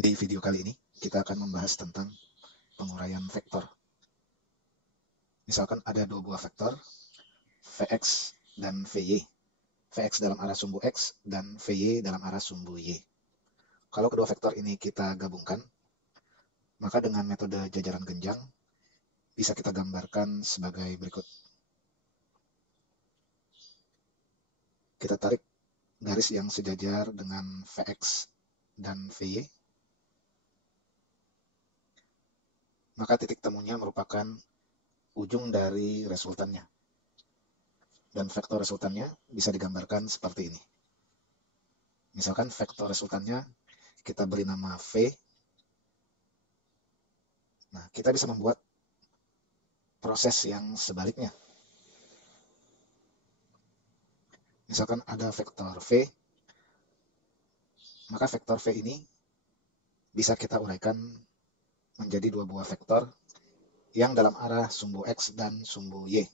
Di video kali ini, kita akan membahas tentang penguraian vektor. Misalkan ada dua buah vektor, Vx dan Vy. Vx dalam arah sumbu X dan Vy dalam arah sumbu Y. Kalau kedua vektor ini kita gabungkan, maka dengan metode jajaran genjang, bisa kita gambarkan sebagai berikut. Kita tarik garis yang sejajar dengan Vx dan Vy. Maka titik temunya merupakan ujung dari resultannya. Dan vektor resultannya bisa digambarkan seperti ini. Misalkan vektor resultannya kita beri nama V. Nah, kita bisa membuat proses yang sebaliknya. Misalkan ada vektor V, maka vektor V ini bisa kita uraikan menjadi dua buah vektor yang dalam arah sumbu X dan sumbu Y.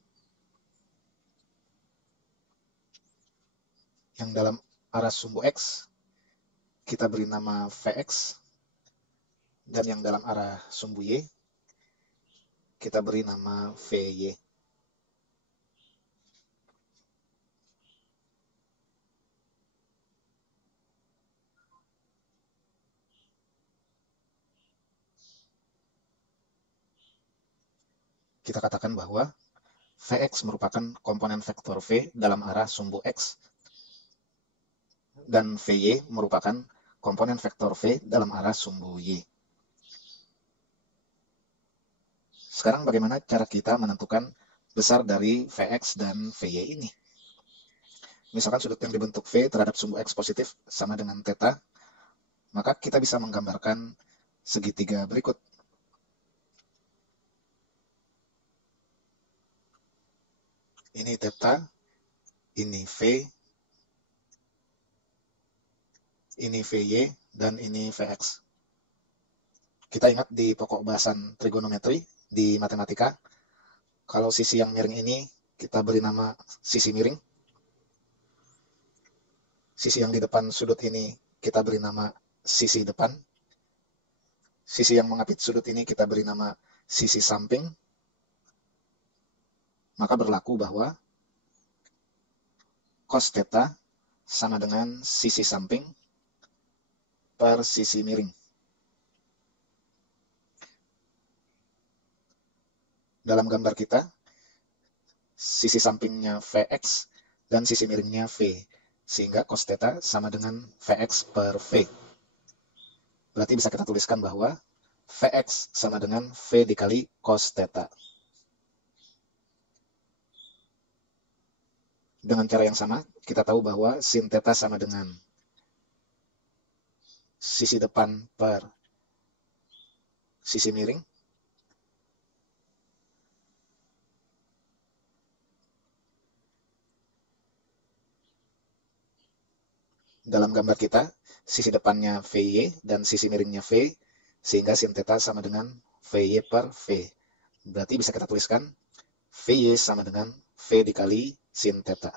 Yang dalam arah sumbu X kita beri nama Vx, dan yang dalam arah sumbu Y kita beri nama Vy. Kita katakan bahwa Vx merupakan komponen vektor V dalam arah sumbu X, dan Vy merupakan komponen vektor V dalam arah sumbu Y. Sekarang bagaimana cara kita menentukan besar dari Vx dan Vy ini? Misalkan sudut yang dibentuk V terhadap sumbu X positif sama dengan θ, maka kita bisa menggambarkan segitiga berikut. Ini θ, ini V, ini Vy, dan ini Vx. Kita ingat di pokok bahasan trigonometri di matematika, kalau sisi yang miring ini kita beri nama sisi miring. Sisi yang di depan sudut ini kita beri nama sisi depan. Sisi yang mengapit sudut ini kita beri nama sisi samping. Maka berlaku bahwa cos θ sama dengan sisi samping per sisi miring. Dalam gambar kita, sisi sampingnya Vx dan sisi miringnya V, sehingga cos θ sama dengan Vx per V. Berarti bisa kita tuliskan bahwa Vx sama dengan V dikali cos θ. Dengan cara yang sama, kita tahu bahwa sin θ sama dengan sisi depan per sisi miring. Dalam gambar kita, sisi depannya Vy dan sisi miringnya V, sehingga sin θ sama dengan Vy per V. Berarti bisa kita tuliskan Vy sama dengan V dikali sin θ.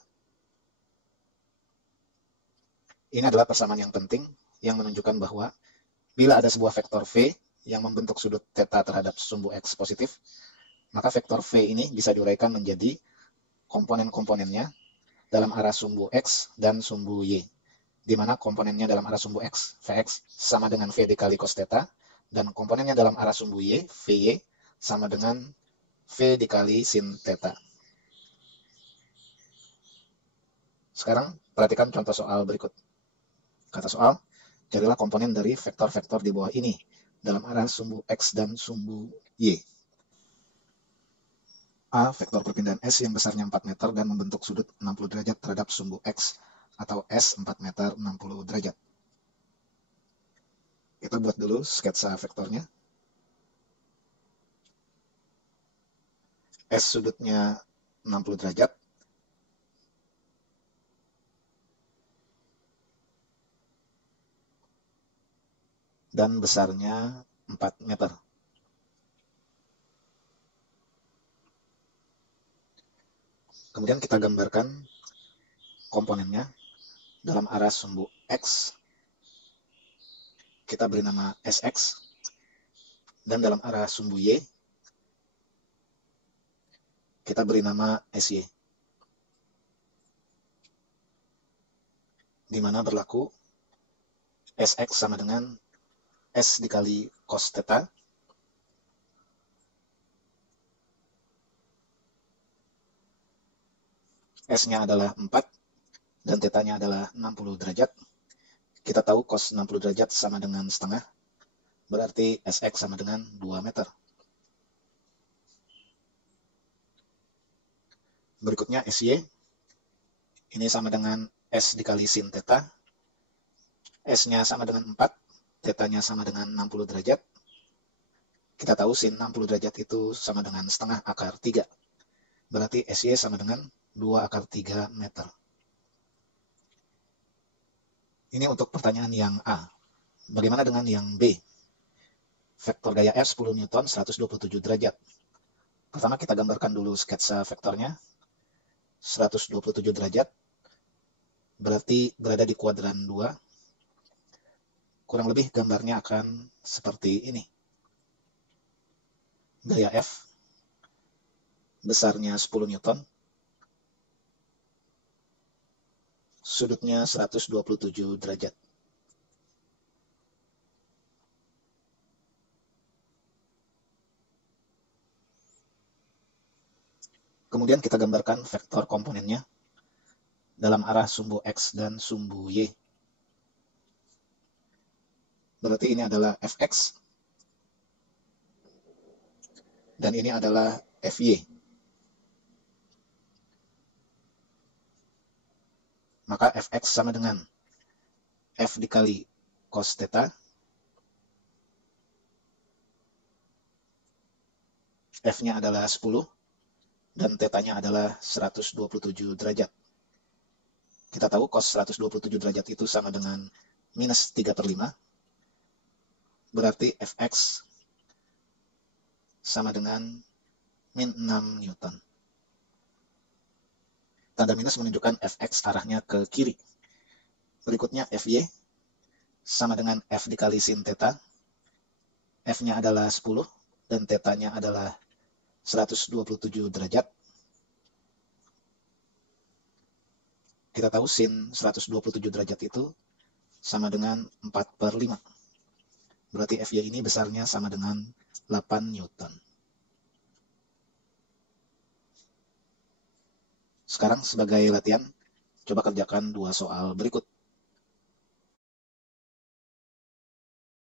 Ini adalah persamaan yang penting yang menunjukkan bahwa bila ada sebuah vektor V yang membentuk sudut θ terhadap sumbu X positif, maka vektor V ini bisa diuraikan menjadi komponen-komponennya dalam arah sumbu X dan sumbu Y, di mana komponennya dalam arah sumbu X, Vx, sama dengan V dikali cos θ, dan komponennya dalam arah sumbu Y, Vy, sama dengan V dikali sin θ. Sekarang perhatikan contoh soal berikut. Kata soal, carilah komponen dari vektor-vektor di bawah ini dalam arah sumbu X dan sumbu Y. A, vektor perpindahan S yang besarnya 4 meter dan membentuk sudut 60 derajat terhadap sumbu X, atau S 4 meter 60 derajat. Kita buat dulu sketsa vektornya. S sudutnya 60 derajat. Dan besarnya 4 meter. Kemudian kita gambarkan komponennya dalam arah sumbu X. kita beri nama SX, dan dalam arah sumbu Y, kita beri nama SY, di mana berlaku SX sama dengan S dikali cos theta, S-nya adalah 4, dan theta-nya adalah 60 derajat. Kita tahu cos 60 derajat sama dengan setengah, berarti SX sama dengan 2 meter. Berikutnya SY, ini sama dengan S dikali sin theta, S-nya sama dengan 4, theta-nya sama dengan 60 derajat. Kita tahu sin 60 derajat itu sama dengan setengah akar 3, berarti SY sama dengan 2 akar 3 meter. Ini untuk pertanyaan yang A. Bagaimana dengan yang B? Vektor gaya F 10 Newton 127 derajat. Pertama kita gambarkan dulu sketsa vektornya. 127 derajat berarti berada di kuadran 2. Kurang lebih gambarnya akan seperti ini. Gaya F besarnya 10 Newton, sudutnya 127 derajat. Kemudian kita gambarkan vektor komponennya dalam arah sumbu X dan sumbu Y. Berarti ini adalah Fx, dan ini adalah Fy. Maka Fx sama dengan F dikali cos theta, F-nya adalah 10, dan theta-nya adalah 127 derajat. Kita tahu cos 127 derajat itu sama dengan minus 3/5, berarti Fx sama dengan min 6 Newton. Tanda minus menunjukkan Fx arahnya ke kiri. Berikutnya Fy sama dengan F dikali sin theta. F-nya adalah 10 dan theta-nya adalah 127 derajat. Kita tahu sin 127 derajat itu sama dengan 4/5. Berarti Fy ini besarnya sama dengan 8 Newton. Sekarang sebagai latihan, coba kerjakan 2 soal berikut.